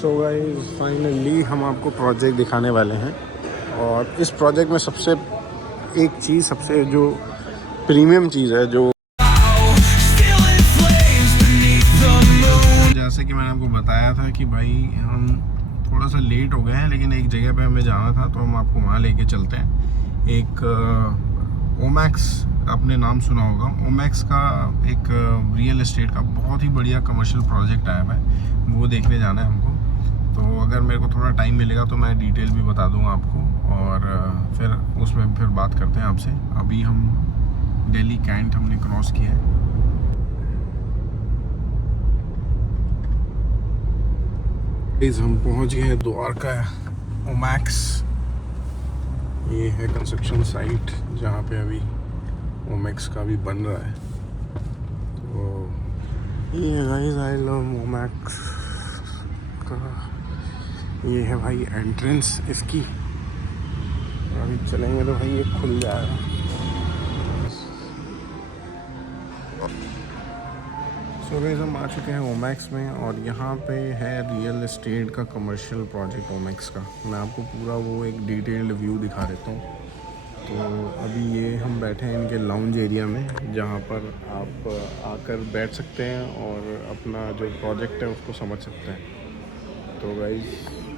So guys finally हम आपको project दिखाने वाले हैं और इस प्रोजेक्ट में सबसे जो प्रीमियम चीज़ है जो जैसे कि मैंने आपको बताया था कि भाई हम थोड़ा सा लेट हो गए हैं, लेकिन एक जगह पे हमें जाना था तो हम आपको वहाँ लेके चलते हैं। एक ओमैक्स, आपने नाम सुना होगा, ओमैक्स का एक रियल एस्टेट का बहुत ही बढ़िया कमर्शियल प्रोजेक्ट आया है, वो देखने जाना है हमको। तो अगर मेरे को थोड़ा टाइम मिलेगा तो मैं डिटेल भी बता दूंगा आपको और फिर उसमें फिर बात करते हैं आपसे। अभी हम दिल्ली कैंट हमने क्रॉस किया है। हम पहुंच गए हैं द्वारका ओमैक्स। ये है कंस्ट्रक्शन साइट जहाँ पे अभी ओमैक्स का भी बन रहा है। तो ये गाइस आई लव ओमैक्स का ये है भाई एंट्रेंस इसकी। अभी चलेंगे तो भाई ये खुल जाएगा। सो गाइस हम आ चुके हैं ओमैक्स में और यहाँ पे है रियल एस्टेट का कमर्शियल प्रोजेक्ट ओमैक्स का। मैं आपको पूरा वो एक डिटेल्ड व्यू दिखा देता हूँ। तो अभी ये हम बैठे हैं इनके लाउंज एरिया में, जहाँ पर आप आकर बैठ सकते हैं और अपना जो प्रोजेक्ट है उसको समझ सकते हैं। तो गाइस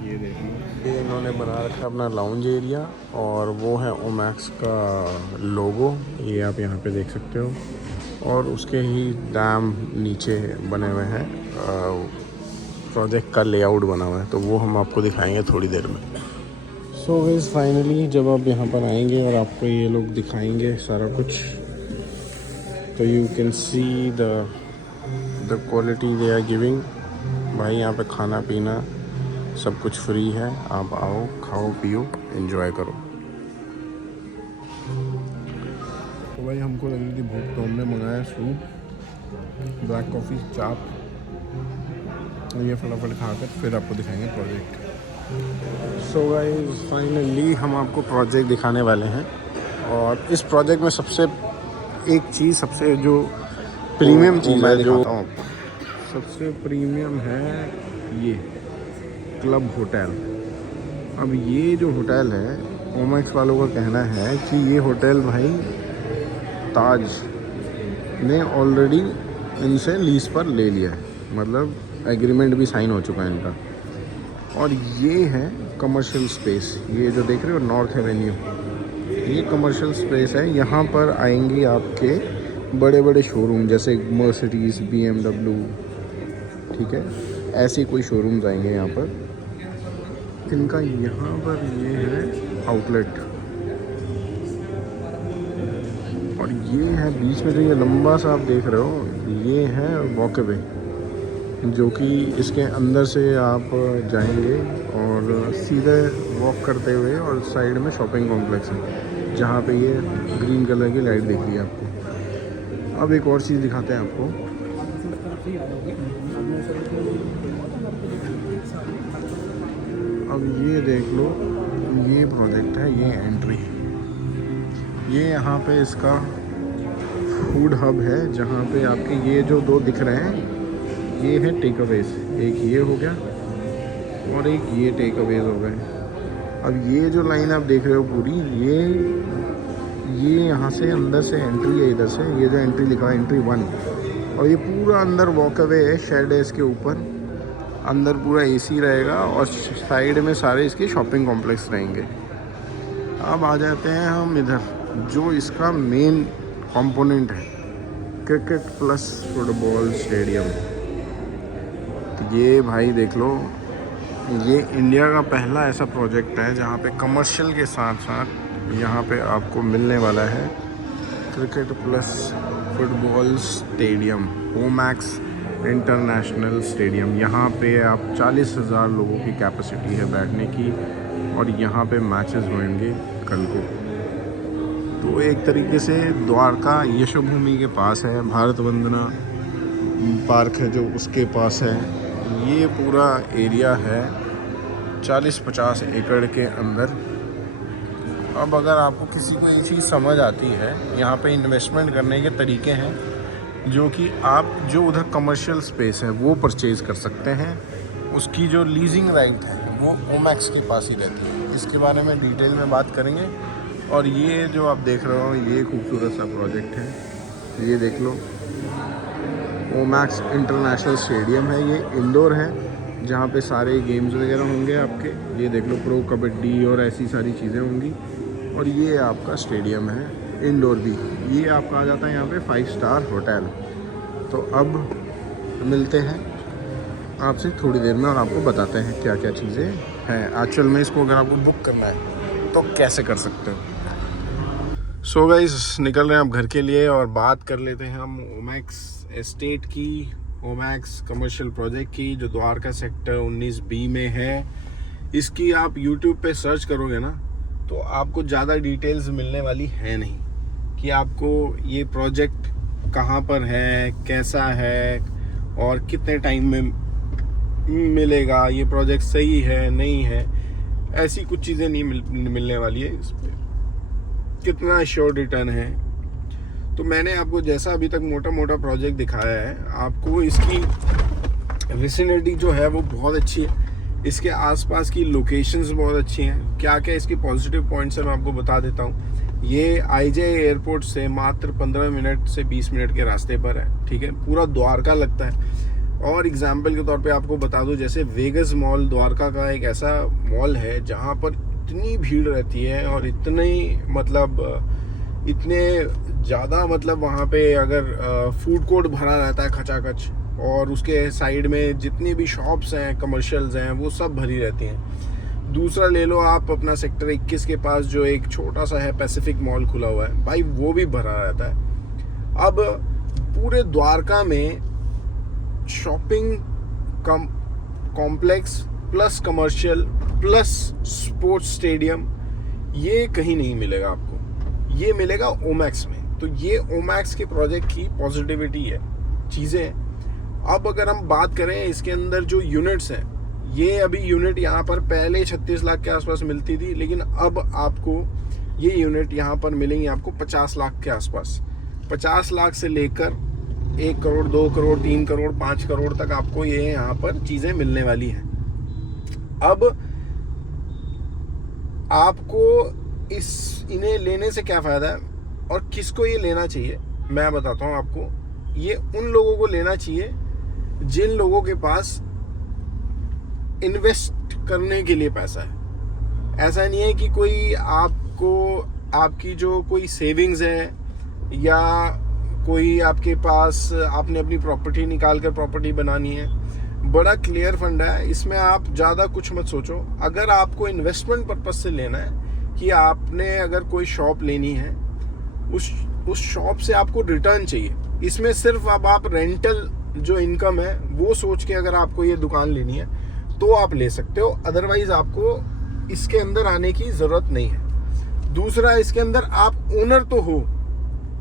ये देखिए, ये इन्होंने बना रखा है अपना लाउंज एरिया और वो है ओमैक्स का लोगो, ये आप यहाँ पे देख सकते हो। और उसके ही डैम नीचे बने हुए हैं, प्रोजेक्ट का लेआउट बना हुआ है, तो वो हम आपको दिखाएंगे थोड़ी देर में। सो गाइस फाइनली जब आप यहाँ पर आएंगे और आपको ये लोग दिखाएंगे सारा कुछ, तो you can see the quality they are giving. भाई यहाँ पे खाना पीना सब कुछ फ्री है, आप आओ, खाओ पियो, एंजॉय करो। तो भाई हमको लगी थी भूख, तो हमने मंगाया सूप, ब्लैक कॉफ़ी, चाप। ये फटाफट खाकर फिर आपको दिखाएंगे प्रोजेक्ट। सो गाइस फाइनली हम आपको प्रोजेक्ट दिखाने वाले हैं और इस प्रोजेक्ट में सबसे जो प्रीमियम चीज़ है, जो सबसे प्रीमियम है ये क्लब होटल। अब ये जो होटल है, ओमैक्स वालों का कहना है कि ये होटल भाई ताज ने ऑलरेडी इनसे लीज पर ले लिया है, मतलब एग्रीमेंट भी साइन हो चुका है इनका। और ये है कमर्शियल स्पेस, ये जो देख रहे हो नॉर्थ एवेन्यू, ये कमर्शियल स्पेस है। यहाँ पर आएंगे आपके बड़े बड़े शोरूम जैसे मर्सिडीज़, BMW, ठीक है, ऐसे कोई शोरूम्स आएंगे यहाँ पर। इनका यहाँ पर ये है आउटलेट और ये है बीच में जो ये लंबा सा आप देख रहे हो, ये है वॉकवे, जो कि इसके अंदर से आप जाएंगे और सीधे वॉक करते हुए, और साइड में शॉपिंग कॉम्प्लेक्स है जहाँ पे ये ग्रीन कलर की लाइट दिख रही है आपको। अब एक और चीज़ दिखाते हैं आपको। अब ये देख लो, ये प्रोजेक्ट है, ये एंट्री, ये यहाँ पे इसका फूड हब है, जहाँ पे आपके ये जो दो दिख रहे हैं ये है टेक अवेज, एक ये हो गया और एक ये टेक अवेज हो गए। अब ये जो लाइन आप देख रहे हो पूरी, ये यहाँ से अंदर से एंट्री है, इधर से ये जो एंट्री लिखा है एंट्री 1, और ये पूरा अंदर वॉकअवे है, शेड है इसके ऊपर, अंदर पूरा AC रहेगा और साइड में सारे इसके शॉपिंग कॉम्प्लेक्स रहेंगे। अब आ जाते हैं हम इधर, जो इसका मेन कंपोनेंट है, क्रिकेट प्लस फुटबॉल स्टेडियम। ये भाई देख लो, ये इंडिया का पहला ऐसा प्रोजेक्ट है जहाँ पे कमर्शियल के साथ साथ यहाँ पे आपको मिलने वाला है cricket plus football stadium, Omaxe international stadium. यहाँ पे आप 40,000 लोगों की कैपेसिटी है बैठने की और यहाँ पे मैचेस होंगे कल को। तो एक तरीके से द्वारका यशोभूमि के पास है, भारत वंदना पार्क है जो उसके पास है। ये पूरा एरिया है 40-50 एकड़ के अंदर। अब अगर आपको किसी को ये चीज़ समझ आती है, यहाँ पे इन्वेस्टमेंट करने के तरीके हैं जो कि आप जो उधर कमर्शियल स्पेस है वो परचेज़ कर सकते हैं उसकी जो लीजिंग राइट है वो ओमैक्स के पास ही रहती है। इसके बारे में डिटेल में बात करेंगे। और ये जो आप देख रहे हो ये खूबसूरत सा प्रोजेक्ट है, ये देख लो, ओमैक्स इंटरनेशनल स्टेडियम है। ये इंडोर है जहाँ पे सारे गेम्स वगैरह होंगे आपके। ये देख लो, प्रो कबड्डी और ऐसी सारी चीज़ें होंगी। और ये आपका स्टेडियम है इंडोर भी। ये आपका आ जाता है यहाँ पे 5 स्टार होटल। तो अब मिलते हैं आपसे थोड़ी देर में और आपको बताते हैं क्या क्या चीज़ें हैं एक्चुअल में। इसको अगर आपको बुक करना है तो कैसे कर सकते हो। सो गाइस, निकल रहे हैं आप घर के लिए और बात कर लेते हैं हम ओमैक्स एस्टेट की, ओमैक्स कमर्शियल प्रोजेक्ट की, जो द्वारका सेक्टर 19B में है। इसकी आप यूट्यूब पे सर्च करोगे ना तो आपको ज़्यादा डिटेल्स मिलने वाली है नहीं कि आपको ये प्रोजेक्ट कहाँ पर है, कैसा है और कितने टाइम में मिलेगा, ये प्रोजेक्ट सही है नहीं है, ऐसी कुछ चीज़ें नहीं मिलने वाली है इस पर। कितना श्योर रिटर्न है। तो मैंने आपको जैसा अभी तक मोटा मोटा प्रोजेक्ट दिखाया है, आपको इसकी विसिनिटी जो है वो बहुत अच्छी है। इसके आसपास की लोकेशंस बहुत अच्छी हैं। क्या क्या इसकी पॉजिटिव पॉइंट्स है मैं आपको बता देता हूँ। ये IJ एयरपोर्ट से मात्र 15 मिनट से 20 मिनट के रास्ते पर है, ठीक है। पूरा द्वारका लगता है। और एग्जाम्पल के तौर पे आपको बता दूं, जैसे वेगस मॉल द्वारका का एक ऐसा मॉल है जहाँ पर इतनी भीड़ रहती है और इतने ज़्यादा वहाँ पे अगर फूड कोर्ट भरा रहता है खचाखच, और उसके साइड में जितनी भी शॉप्स हैं कमर्शियल्स हैं वो सब भरी रहती हैं। दूसरा ले लो आप अपना सेक्टर 21 के पास जो एक छोटा सा है पैसिफिक मॉल खुला हुआ है, भाई वो भी भरा रहता है। अब पूरे द्वारका में shopping complex plus commercial plus sports stadium, ये कहीं नहीं मिलेगा आपको, ये मिलेगा ओमैक्स में। तो ये ओमैक्स के प्रोजेक्ट की पॉजिटिविटी है, चीज़ें। अब अगर हम बात करें इसके अंदर जो यूनिट्स हैं, ये अभी यूनिट यहाँ पर पहले 36 लाख के आसपास मिलती थी, लेकिन अब आपको ये यूनिट यहाँ पर मिलेंगी आपको 50 लाख के आसपास। 50 लाख से लेकर 1 करोड़ 2 करोड़ 3 करोड़ 5 करोड़ तक आपको ये यहाँ पर चीज़ें मिलने वाली हैं। अब आपको इन्हें लेने से क्या फ़ायदा है और किसको ये लेना चाहिए, मैं बताता हूँ आपको। ये उन लोगों को लेना चाहिए जिन लोगों के पास इन्वेस्ट करने के लिए पैसा है। ऐसा नहीं है कि कोई आपकी जो कोई सेविंग्स है या कोई आपके पास आपने अपनी प्रॉपर्टी निकाल कर प्रॉपर्टी बनानी है। बड़ा क्लियर फंड है, इसमें आप ज़्यादा कुछ मत सोचो। अगर आपको इन्वेस्टमेंट पर्पस से लेना है कि आपने अगर कोई शॉप लेनी है, उस शॉप से आपको रिटर्न चाहिए, इसमें सिर्फ अब आप रेंटल जो इनकम है वो सोच के अगर आपको ये दुकान लेनी है तो आप ले सकते हो, अदरवाइज आपको इसके अंदर आने की ज़रूरत नहीं है। दूसरा, इसके अंदर आप ओनर तो हो,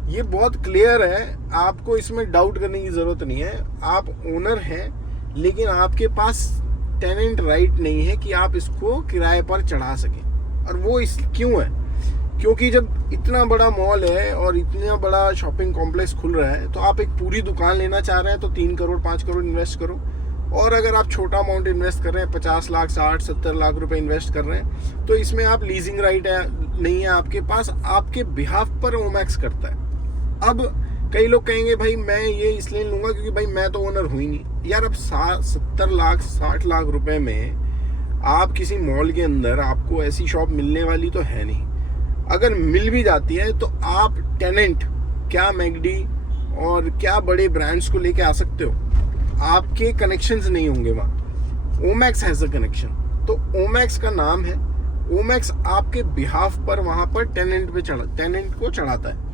ये बहुत क्लियर है, आपको इसमें डाउट करने की ज़रूरत नहीं है। आप ओनर हैं, लेकिन आपके पास टेनेंट राइट नहीं है कि आप इसको किराए पर चढ़ा सकें। और वो क्यों है? क्योंकि जब इतना बड़ा मॉल है और इतना बड़ा शॉपिंग कॉम्प्लेक्स खुल रहा है, तो आप एक पूरी दुकान लेना चाह रहे हैं तो 3 करोड़ 5 करोड़ इन्वेस्ट करो। और अगर आप छोटा अमाउंट इन्वेस्ट कर रहे हैं, 50 लाख 60 70 लाख रुपए इन्वेस्ट कर रहे हैं, तो इसमें आप लीजिंग राइट नहीं है आपके पास, आपके बिहाफ पर ओमैक्स करता है। अब कई लोग कहेंगे भाई मैं ये इसलिए लूँगा क्योंकि भाई मैं तो ओनर हुई नहीं। यार, अब 70 लाख 60 लाख रुपए में आप किसी मॉल के अंदर आपको ऐसी शॉप मिलने वाली तो है नहीं। अगर मिल भी जाती है तो आप टेनेंट क्या मैकडी और क्या बड़े ब्रांड्स को लेके आ सकते हो? आपके कनेक्शंस नहीं होंगे वहाँ। ओमैक्स हैज़ अ कनेक्शन, तो ओमैक्स का नाम है। ओमैक्स आपके बिहाफ पर वहाँ पर टेनेंट को चढ़ाता है।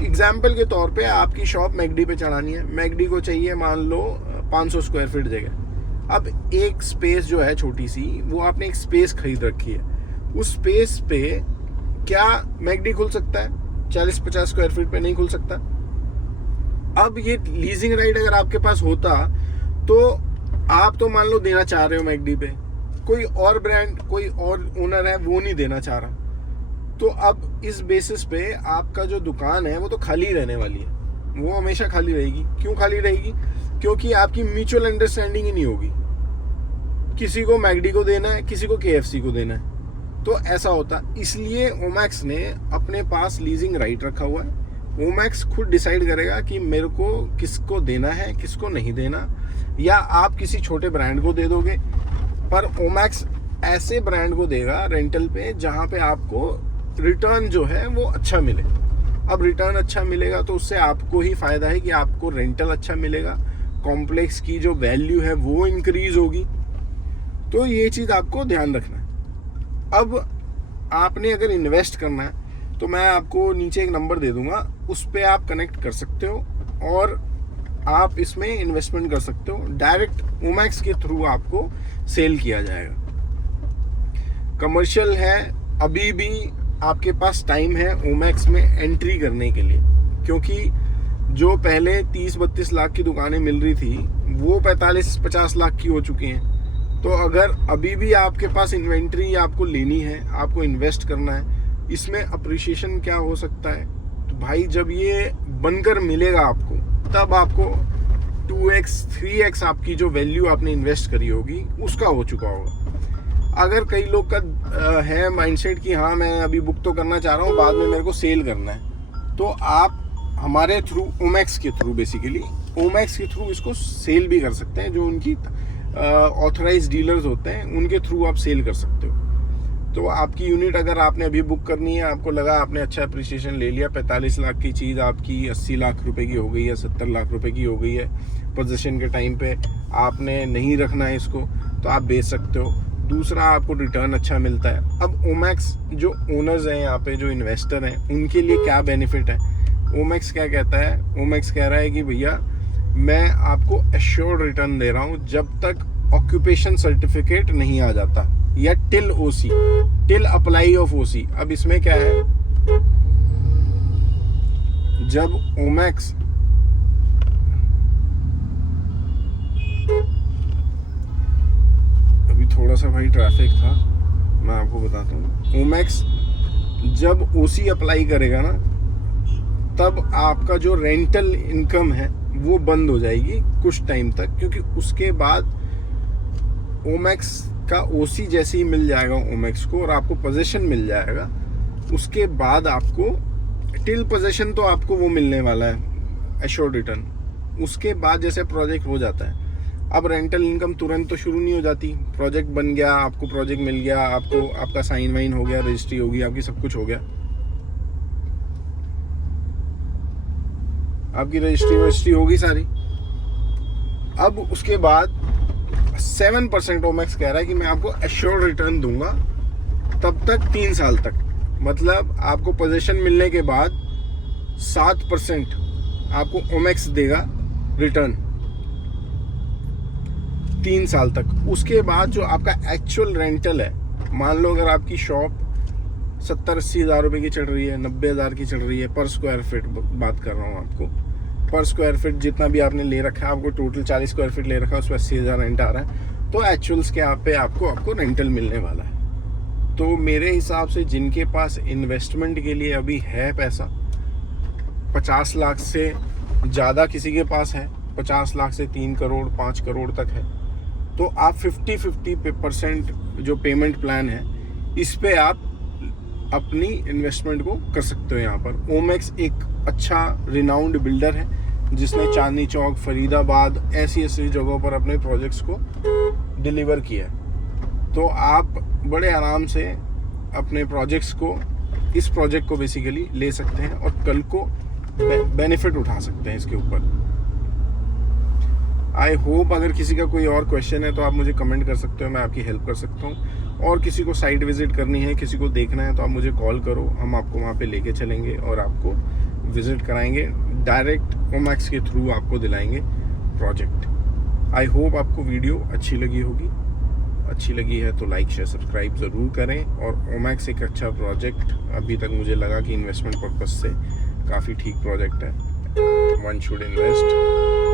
एग्जाम्पल के तौर पे आपकी शॉप मैकडी पे चढ़ानी है, मैकडी को चाहिए मान लो 500 स्क्वायर फीट जगह। अब एक स्पेस जो है छोटी सी, वो आपने एक स्पेस खरीद रखी है, उस स्पेस पे क्या मैकडी खुल सकता है? 40-50 स्क्वायर फीट पे नहीं खुल सकता। अब ये लीजिंग राइट अगर आपके पास होता तो आप तो मान लो देना चाह रहे हो मैकडी पे, कोई और ब्रांड कोई और ओनर है वो नहीं देना चाह रहा, तो अब इस बेसिस पे आपका जो दुकान है वो तो खाली रहने वाली है, वो हमेशा खाली रहेगी। क्यों खाली रहेगी? क्योंकि आपकी म्यूचुअल अंडरस्टैंडिंग ही नहीं होगी। किसी को मैकडी को देना है, किसी को KFC को देना है, तो ऐसा होता। इसलिए ओमैक्स ने अपने पास लीजिंग राइट रखा हुआ है। ओमैक्स खुद डिसाइड करेगा कि मेरे को किसको देना है, किसको नहीं देना, या आप किसी छोटे ब्रांड को दे दोगे, पर ओमैक्स ऐसे ब्रांड को देगा रेंटल पे जहाँ पे आपको रिटर्न जो है वो अच्छा मिले। अब रिटर्न अच्छा मिलेगा तो उससे आपको ही फायदा है कि आपको रेंटल अच्छा मिलेगा, कॉम्प्लेक्स की जो वैल्यू है वो इंक्रीज होगी। तो ये चीज़ आपको ध्यान रखना है। अब आपने अगर इन्वेस्ट करना है तो मैं आपको नीचे एक नंबर दे दूंगा, उस पर आप कनेक्ट कर सकते हो और आप इसमें इन्वेस्टमेंट कर सकते हो। डायरेक्ट ओमैक्स के थ्रू आपको सेल किया जाएगा। कमर्शियल है, अभी भी आपके पास टाइम है ओमैक्स में एंट्री करने के लिए, क्योंकि जो पहले 30-32 लाख की दुकानें मिल रही थी वो 45-50 लाख की हो चुकी हैं। तो अगर अभी भी आपके पास इन्वेंट्री आपको लेनी है, आपको इन्वेस्ट करना है, इसमें अप्रिशिएशन क्या हो सकता है, तो भाई जब ये बनकर मिलेगा आपको, तब आपको 2x 3x आपकी जो वैल्यू आपने इन्वेस्ट करी होगी उसका हो चुका होगा। अगर कई लोग का है माइंडसेट कि हाँ मैं अभी बुक तो करना चाह रहा हूँ, बाद में मेरे को सेल करना है, तो आप हमारे थ्रू ओमैक्स के थ्रू बेसिकली ओमैक्स के थ्रू इसको सेल भी कर सकते हैं। जो उनकी ऑथराइज डीलर्स होते हैं उनके थ्रू आप सेल कर सकते हो। तो आपकी यूनिट अगर आपने अभी बुक करनी है, आपको लगा आपने अच्छा अप्रिसिएशन ले लिया, 45 लाख की चीज़ आपकी 80 लाख रुपए की हो गई है, 70 लाख रुपए की हो गई है, पोजीशन के टाइम पे आपने नहीं रखना है इसको, तो आप बेच सकते हो। दूसरा, आपको रिटर्न अच्छा मिलता है। अब ओमैक्स जो ओनर्स हैं यहाँ पे, जो इन्वेस्टर हैं, उनके लिए क्या बेनिफिट है? ओमैक्स क्या कहता है? ओमैक्स कह रहा है कि भैया मैं आपको एश्योर्ड रिटर्न दे रहा हूँ जब तक ऑक्यूपेशन सर्टिफिकेट नहीं आ जाता, या till OC, till apply of OC। अब इसमें क्या है, जब ओमैक्स अभी थोड़ा सा भाई ट्रैफिक था, मैं आपको बताता हूँ। ओमैक्स जब OC अप्लाई करेगा ना, तब आपका जो रेंटल इनकम है वो बंद हो जाएगी कुछ टाइम तक, क्योंकि उसके बाद ओमैक्स का OC जैसे ही मिल जाएगा ओमैक्स को और आपको पोजीशन मिल जाएगा, उसके बाद आपको टिल पोजीशन तो आपको वो मिलने वाला है एश्योर्ड रिटर्न। उसके बाद जैसे प्रोजेक्ट हो जाता है, अब रेंटल इनकम तुरंत तो शुरू नहीं हो जाती। प्रोजेक्ट बन गया, आपको प्रोजेक्ट मिल गया, आपको आपका साइन वाइन हो गया, रजिस्ट्री होगी आपकी, सब कुछ हो गया, आपकी रजिस्ट्री होगी सारी। अब उसके बाद 7% ओमैक्स कह रहा है कि मैं आपको एश्योर्ड रिटर्न दूंगा तब तक 3 साल तक। मतलब आपको पोजीशन मिलने के बाद 7% आपको ओमैक्स देगा रिटर्न 3 साल तक। उसके बाद जो आपका एक्चुअल रेंटल है, मान लो अगर आपकी शॉप 70-80 हज़ार रुपये की चल रही है, 90 हज़ार की चल रही है पर स्क्वायर फीट, बात कर रहा हूँ आपको, पर स्क्वायर फीट जितना भी आपने ले रखा है, आपको टोटल 40 स्क्वायर फीट ले रखा है, उसमें 80 हज़ार रेंट आ रहा है, तो एक्चुअल्स के यहाँ पे आपको रेंटल मिलने वाला है। तो मेरे हिसाब से जिनके पास इन्वेस्टमेंट के लिए अभी है पैसा, 50 लाख से ज़्यादा किसी के पास है, 50 लाख से 3 करोड़ 5 करोड़ तक है, तो आप 50% जो पेमेंट प्लान है, इस पे आप अपनी इन्वेस्टमेंट को कर सकते हो। यहाँ पर ओमैक्स एक अच्छा रिनाउंड बिल्डर है जिसने चांदनी चौक, फरीदाबाद, ऐसी जगहों पर अपने प्रोजेक्ट्स को डिलीवर किया है। तो आप बड़े आराम से अपने प्रोजेक्ट्स को, इस प्रोजेक्ट को बेसिकली ले सकते हैं और कल को बेनिफिट उठा सकते हैं इसके ऊपर। आई होप अगर किसी का कोई और क्वेश्चन है तो आप मुझे कमेंट कर सकते हो, मैं आपकी हेल्प कर सकता हूँ। और किसी को साइट विजिट करनी है, किसी को देखना है, तो आप मुझे कॉल करो, हम आपको वहाँ पे लेके चलेंगे और आपको विजिट कराएंगे। डायरेक्ट ओमैक्स के थ्रू आपको दिलाएंगे प्रोजेक्ट। आई होप आपको वीडियो अच्छी लगी होगी। अच्छी लगी है तो लाइक शेयर सब्सक्राइब ज़रूर करें। और ओमैक्स एक अच्छा प्रोजेक्ट, अभी तक मुझे लगा कि इन्वेस्टमेंट पर्पज़ से काफ़ी ठीक प्रोजेक्ट है। One should invest.